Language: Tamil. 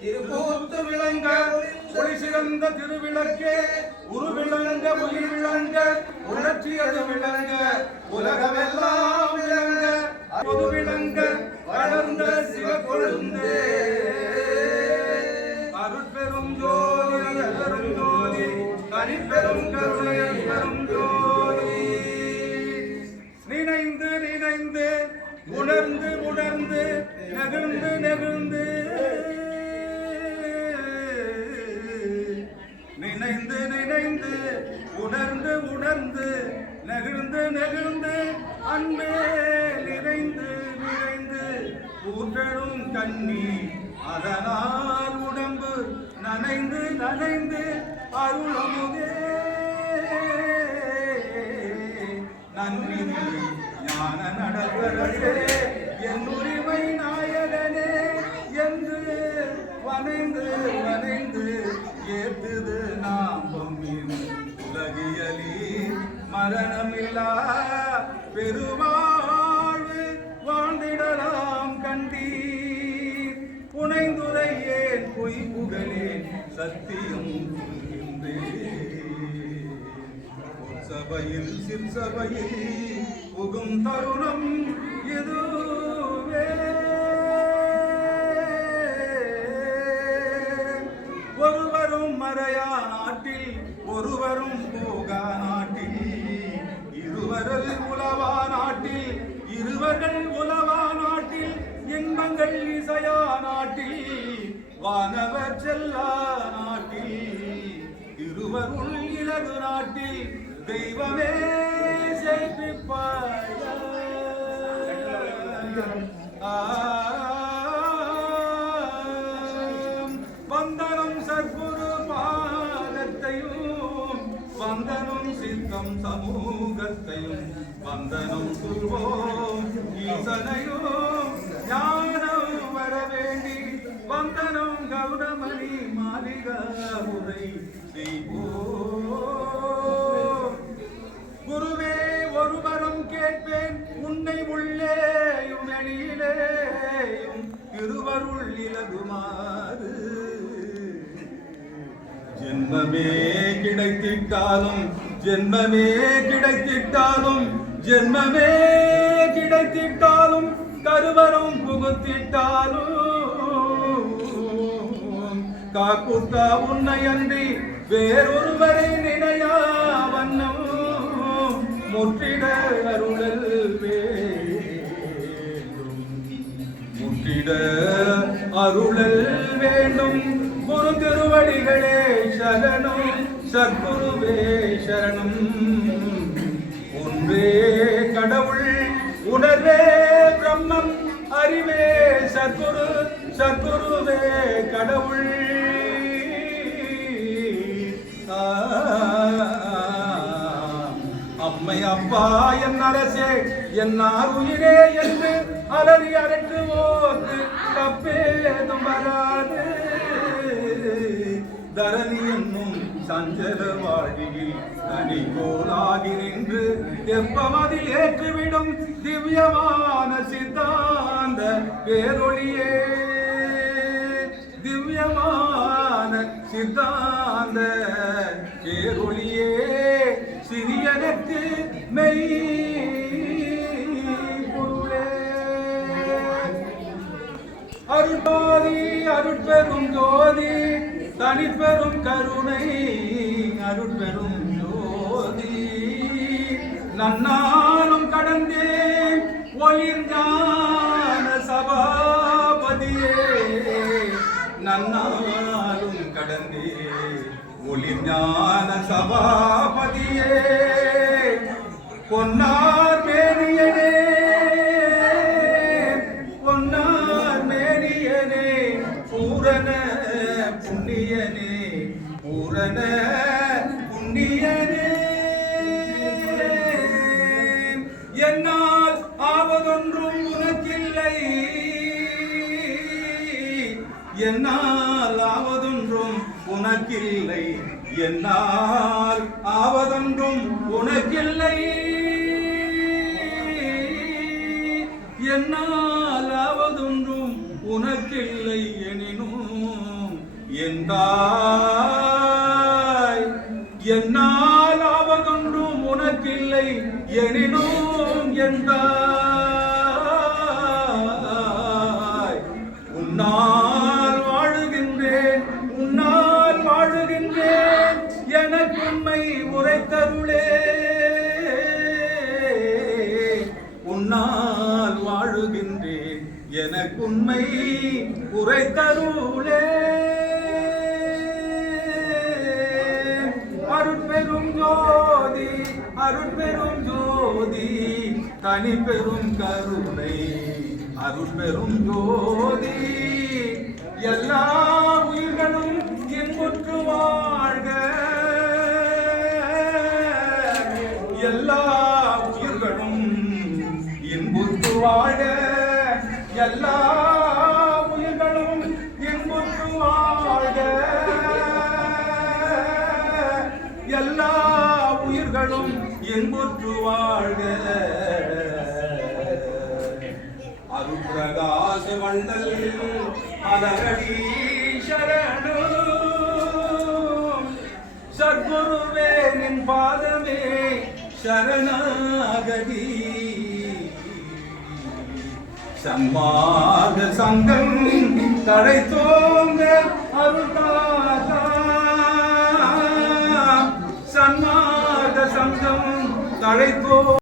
திருப்பூத்து விளங்க ஒளி சிறந்த திருவிளக்கே உருவிளங்க உயிர் விளங்க உணர்ச்சி அது விளங்க உலகமெல்லாம் விளங்க. பொது விளங்க வளர்ந்த சிவ கொழுந்தே அருட்பெரும் ஜோதி அருட்பெரும் ஜோதி தனிப்பெரும் கருணை பெரும் ஜோதி. நினைந்து நினைந்து உணர்ந்து உணர்ந்து நெகிழ்ந்து நெகிழ்ந்து நினைந்து நினைந்து உணர்ந்து உணர்ந்து நெகிழ்ந்து நெகிழ்ந்து அன்பே நிறைந்து நிறைந்து ஊற்றலும் கண்ணி அதனால் உடம்பு நனைந்து நனைந்து அருளமுதே. நன்றி ஞான நடக்கிறதே என் உரிமை நாயகனே என்று வனைந்து வனைந்து ஏத்துது நாம் உலகியலி. மரணமில்லா பெருவாழ்வு வாழ்ந்திடலாம் கண்டீர். புனைந்துரையேன் பொய் புகழேன்? சத்தியம் சபையில் சிற்சபையில் புகும் தருணம் எதுவே இருவர்கள் உலவா நாட்டில் இன்பங்கள் இசையா நாட்டில் வானவர் செல்லா நாட்டில் இருவருள் இலகு நாட்டில் தெய்வமே செய்விப்பாயா ஆம். வந்தனம் சர்க்குரு பாதத்தையும் வந்தனம் சித்தம் சமூகத்தையும் வந்தனம் குருவோ ஈசனையும் ஞானம் வர வேண்டி வந்தனம் கௌரமணி மாளிகா உரை செய்வோம். குருவே ஒருவரம் கேட்பேன் உன்னை உள்ளேயும் வெளியிலேயும் இருவருள் இலகுமாறு. ஜென்மமே கிடைத்திட்டாலும் ஜென்மமே கிடைத்திட்டாலும் ஜென்மமே கிடைத்திட்டாலும் கருவரம் புகுத்திட்டாலும். காக்குத்தா உன்னை அன்றி வேறொருவரை நினையா வண்ணம். முற்றிட அருளல் வேண்டும். முற்றிட அருளல் வேண்டும். குரு திருவடிகளே சரணம். சத்குருவே சரணம். உன்வே கடவுள் உணர்வே பிரம்மம் அறிவே சத்குரு சத்குருவே கடவுள். அம்மை அப்பா என் அரசே என் உயிரே என்று அலறி அரட்டுவோர்க்கு தப்பேதும் வராது. தரணி என்னும் சஞ்சல வாழ்வில் தனி கோலாகி நின்று தெப்பமதில் ஏற்றுவிடும் திவ்யமான சித்தாந்த பேரொழியே. திவ்யமான சித்தாந்த பேரொழியே. சிறியனுக்கு மெய் அருட்பாதி அருட்பெரும் ஜோதி தனிப்பெரும் கருணை அருட்பெரும் ஜோதி. நன்னாலும் கடந்தேன் ஒளிர்ஞான சபாபதியே. நன்னாலும் கடந்தே ஒளிர் சபாபதியே. பொன்னார் மேனியனே பொன்னார் மேனியனே பூரண புண்ணியனே பூரண புண்ணியனே. என்னால் ஆவதொன்றும் உனக்கில்லை. என்னால் ஆவதொன்றும் உனக்கில்லை. என்னால் ஆவதொன்றும் உனக்கில்லை. என்னால் ஆவதொன்றும் உனக்கில்லை எனினும் எந்தாய் என்னால் ஆவதொன்றும் உனக்கில்லை எனினும் எந்தாய் உன்னால் வாழுகின்றேன் உன்னால் வாழுகின்றேன் எனக்குண்மை உரைத்தருளே. உன்னால் வாழுகின்றேன் எனக்குண்மை உரைத்தருளே. அருட்பெரும் ஜோதி தனி பெரும் கருணை. அருட்பெரும் ஜோதி எல்லா உயிர்களும் இன்புற்று வாழ்க. எல்லா உயிர்களும் இன்புற்று வாழ எல்லா இன்புற்று வாழ்க. அருப்பிரகாச வண்டல் அலரடி சரணு சத்குருவே நின் பாதமே சரணாகதி. சம்மாக சங்கம் தடை தோங்க அருள்தாதா சன்மாக சங்கம் தடை